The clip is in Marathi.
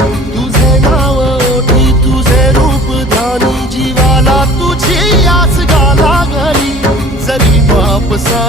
तुझे नाव ओठी तुझे रूप ध्यानी जीवाला तुझी आस गा लागली जरी बाप सा